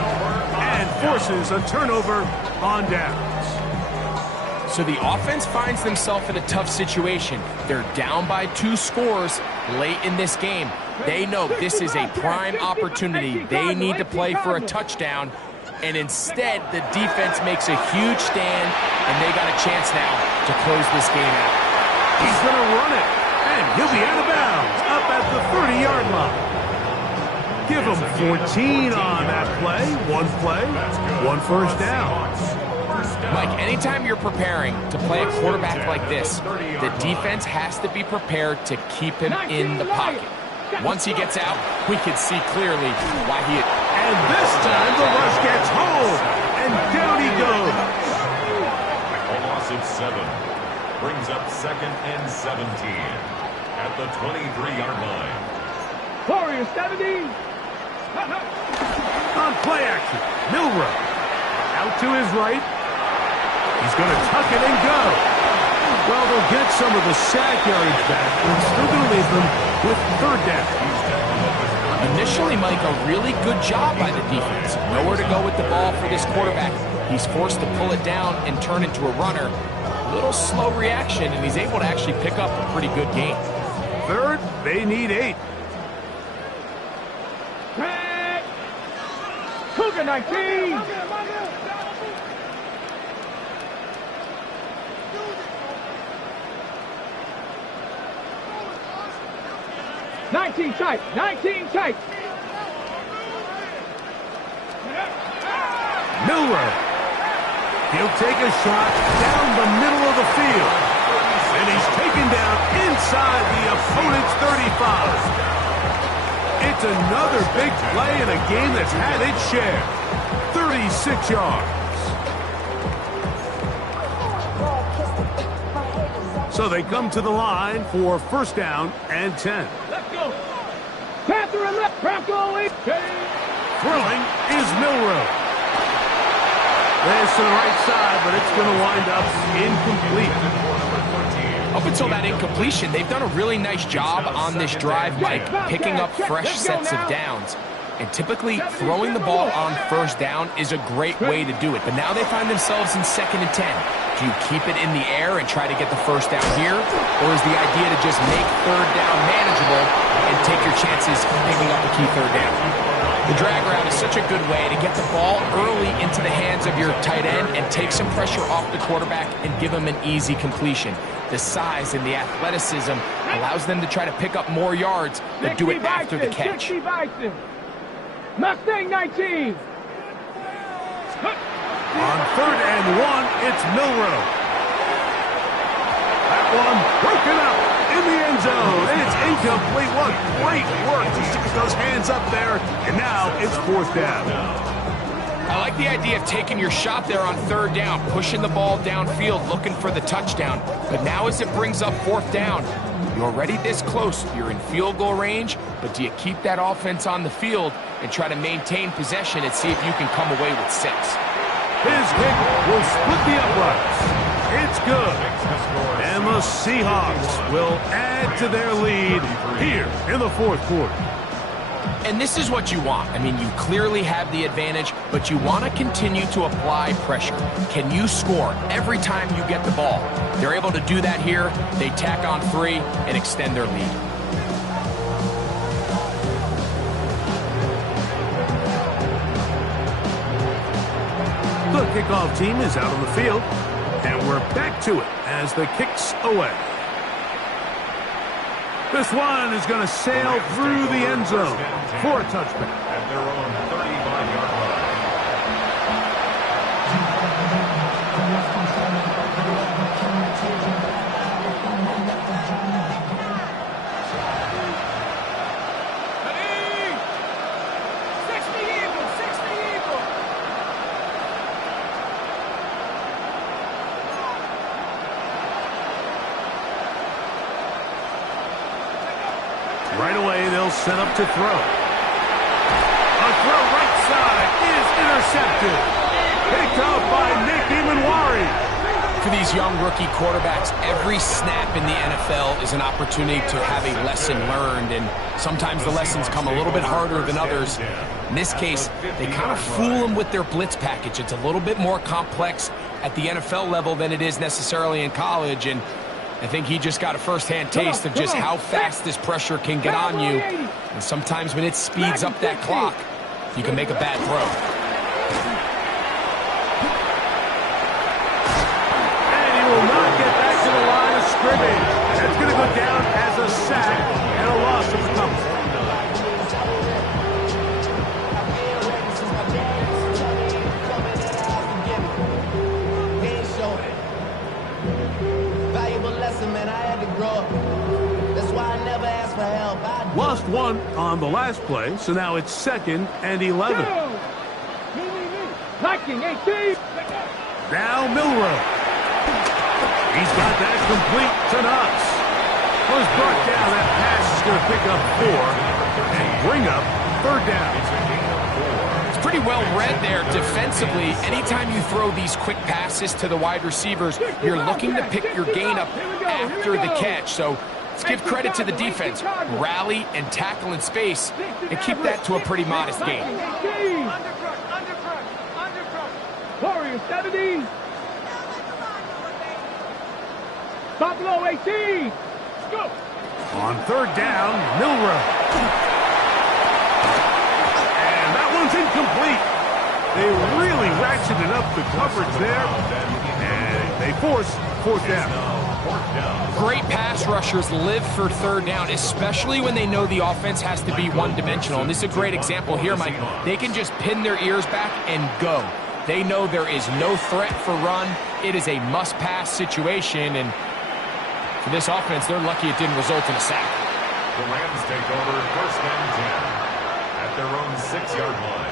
and forces a turnover on downs. So the offense finds themselves in a tough situation. They're down by 2 scores late in this game. They know this is a prime opportunity. They need to play for a touchdown. And instead, the defense makes a huge stand, and they got a chance now to close this game out. He's going to run it, and he'll be out of bounds up at the 30-yard line. Give him 14 on that play, one first down. Mike, anytime you're preparing to play a quarterback like this, the defense has to be prepared to keep him in the pocket. Once he gets out, we can see clearly why he... And this time the rush gets home, and down he goes. A loss of 7 brings up 2nd and 17 at the 23-yard line. Warriors 70. On play action, Milroe. Out to his right. He's going to tuck it and go. Well, they'll get some of the sack yards back, and still going to leave them with 3rd down. Initially, Mike, a really good job by the defense. Nowhere to go with the ball for this quarterback. He's forced to pull it down and turn into a runner. A little slow reaction, and he's able to actually pick up a pretty good game. 3rd, they need 8. Cougar 19. Tight. 19 tight. Milroe. He'll take a shot down the middle of the field. And he's taken down inside the opponent's 35. It's another big play in a game that's had its share. 36 yards. So they come to the line for 1st down and 10. Let's go. Panther and left. Bronco lead. Throwing is Milroe. There's to the right side, but it's going to wind up incomplete. Up until that incompletion, they've done a really nice job on this drive, Mike, picking up fresh sets of downs. And typically, throwing the ball on 1st down is a great way to do it. But now they find themselves in 2nd and 10. Do you keep it in the air and try to get the 1st down here? Or is the idea to just make 3rd down manageable and take your chances picking up a key 3rd down? The drag route is such a good way to get the ball early into the hands of your tight end and take some pressure off the quarterback and give him an easy completion. The size and the athleticism allows them to try to pick up more yards, but do it after the catch. Mustang 19. On 3rd and 1, it's Milroe. That one broken up in the end zone. And it's incomplete. What great work to stick those hands up there. And now it's 4th down. I like the idea of taking your shot there on 3rd down, pushing the ball downfield, looking for the touchdown. But now as it brings up 4th down, you're already this close. You're in field goal range, but do you keep that offense on the field and try to maintain possession and see if you can come away with 6? His kick will split the uprights. It's good. And the Seahawks will add to their lead here in the 4th quarter. And this is what you want. I mean, you clearly have the advantage, but you want to continue to apply pressure. Can you score every time you get the ball? They're able to do that here. They tack on 3 and extend their lead. The kickoff team is out on the field, and we're back to it as the kick's away. This one is going to sail through the end zone for a touchback. At their own 35-yard line. Right away, they'll set up to throw. A throw right side is intercepted. Picked up by Nick Imanwari. For these young rookie quarterbacks, every snap in the NFL is an opportunity to have a lesson learned, and sometimes the lessons come a little bit harder than others. In this case, they kind of fool them with their blitz package. It's a little bit more complex at the NFL level than it is necessarily in college, and I think he just got a first-hand taste of just how fast this pressure can get on you. And sometimes when it speeds up that clock, you can make a bad throw. scrimmage. That's going to go down as a sack and a loss of a couple. Lost one on the last play, so now it's 2nd and 11. Liking 18. Now Milrow. He's got that complete to Knox. Was brought down. That pass is going to pick up 4 and bring up 3rd down. It's pretty well read there defensively. Anytime you throw these quick passes to the wide receivers, you're looking to pick your gain up after the catch. So let's give credit to the defense. Rally and tackle in space and keep that to a pretty modest gain. Warrior 70. Buffalo 18. Go. On 3rd down, Milrow. And that one's incomplete. They really ratcheted up the coverage there. And they force 4th down. Great pass rushers live for 3rd down, especially when they know the offense has to be one-dimensional. And this is a great example here, Mike. They can just pin their ears back and go. They know there is no threat for run. It is a must-pass situation, and for this offense, they're lucky it didn't result in a sack. The Rams take over 1st and 10 at their own 6-yard line.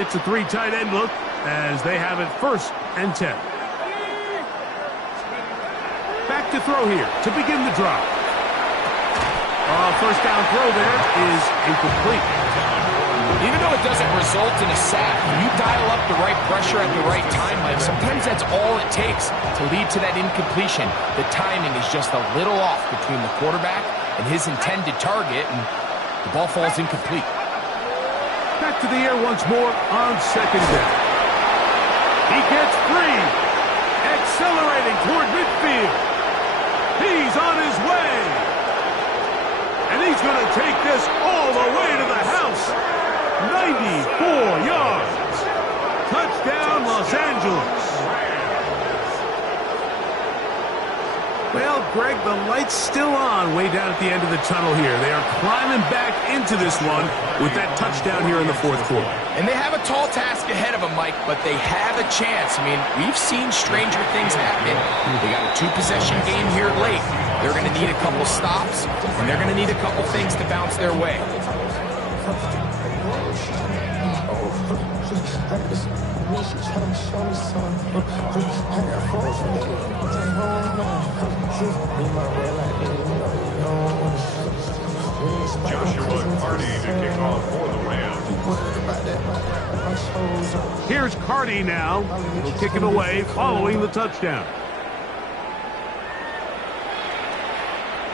It's a 3 tight end look as they have it 1st and 10. Back to throw here to begin the drive. 1st down throw there is incomplete. Even though it doesn't result in a sack, you dial up the right pressure at the right time, Mike. Sometimes that's all it takes to lead to that incompletion. The timing is just a little off between the quarterback and his intended target, and the ball falls incomplete. Back to the air once more on 2nd down. He gets free. Accelerating toward midfield. He's on his way. And he's going to take this all the way to the house. 94 yards. Touchdown, Los Angeles. Well, Greg, the light's still on way down at the end of the tunnel here. They are climbing back into this one with that touchdown here in the 4th quarter. And they have a tall task ahead of them, Mike, but they have a chance. I mean, we've seen stranger things happen. They got a 2-possession game here late. They're going to need a couple stops, and they're going to need a couple things to bounce their way. Joshua Carty to kick off for the Rams. Here's Carty now. He'll kick it away following the touchdown.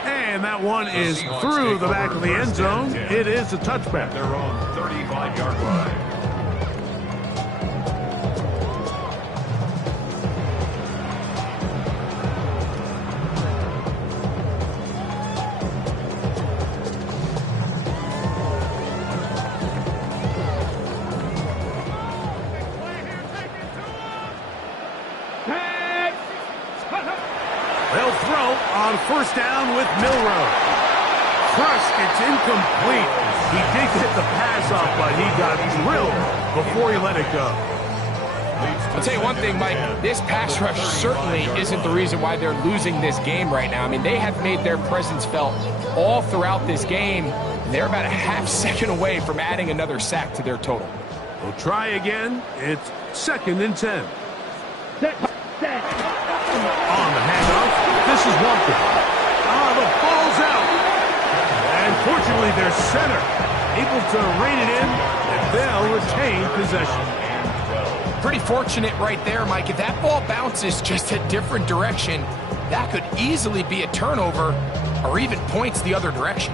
And that one is through the back of the end zone. It is a touchback. Their own 35-yard line. They'll throw on 1st down with Milrow. Crushed, it's incomplete. He did get the pass off, but he got drilled before he let it go. I'll tell you one thing, Mike, this pass rush certainly isn't the reason why they're losing this game right now. I mean, they have made their presence felt all throughout this game, and they're about a half second away from adding another sack to their total. We'll try again. It's 2nd and 10. On the handoff, this is Walker. The ball's out. And fortunately, their center able to rein it in, and they'll retain possession. Pretty fortunate right there, Mike. If that ball bounces just a different direction, that could easily be a turnover or even points the other direction.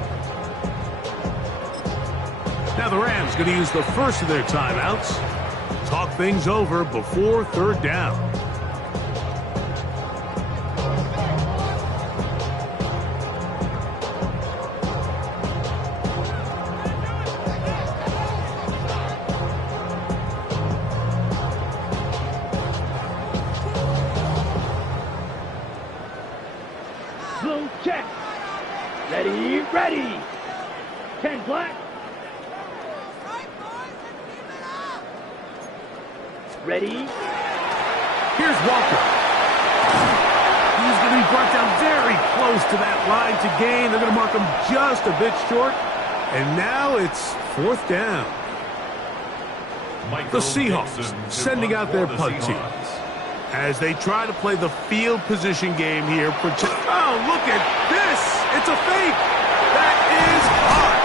Now the Rams going to use the first of their timeouts. Talk things over before 3rd down. check. Ready, ready. 10 black. Ready. Here's Walker. He's going to be brought down very close to that line to gain. They're going to mark him just a bit short. And now it's 4th down. The Seahawks sending out their punt team as they try to play the field position game here. Oh, look at this. It's a fake. That is hot.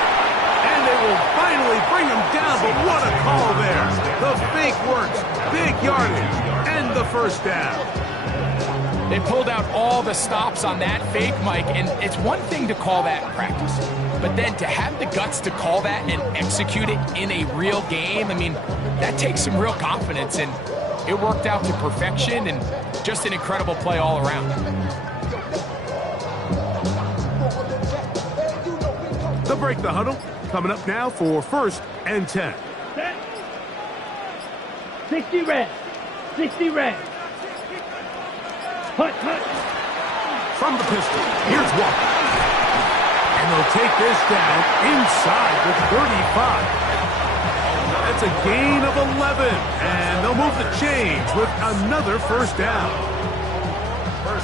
And they will finally bring him down, but what a call there. The fake works. Big yardage and the 1st down. They pulled out all the stops on that fake, Mike, and it's one thing to call that in practice, but then to have the guts to call that and execute it in a real game, I mean, that takes some real confidence, and it worked out to perfection, and just an incredible play all around. They'll break the huddle. Coming up now for 1st and 10. Set. 60 red. 60 red. Hut, hut. From the pistol, here's Walker. And they'll take this down inside the 35. That's a gain of 11. And they'll move the chains with another 1st down.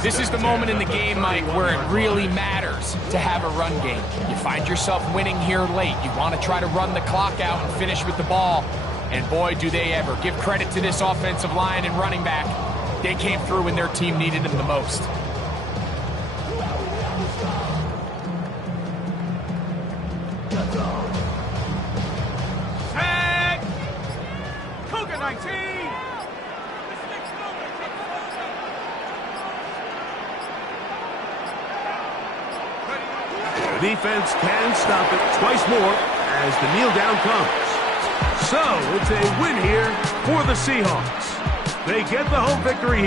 This is the moment in the game, Mike, where it really matters to have a run game. You find yourself winning here late. You want to try to run the clock out and finish with the ball. And boy, do they ever. Give credit to this offensive line and running back. They came through when their team needed them the most. Tag! Cougar 19! The defense can stop it twice more as the kneel down comes. So it's a win here for the Seahawks. They get the home victory here.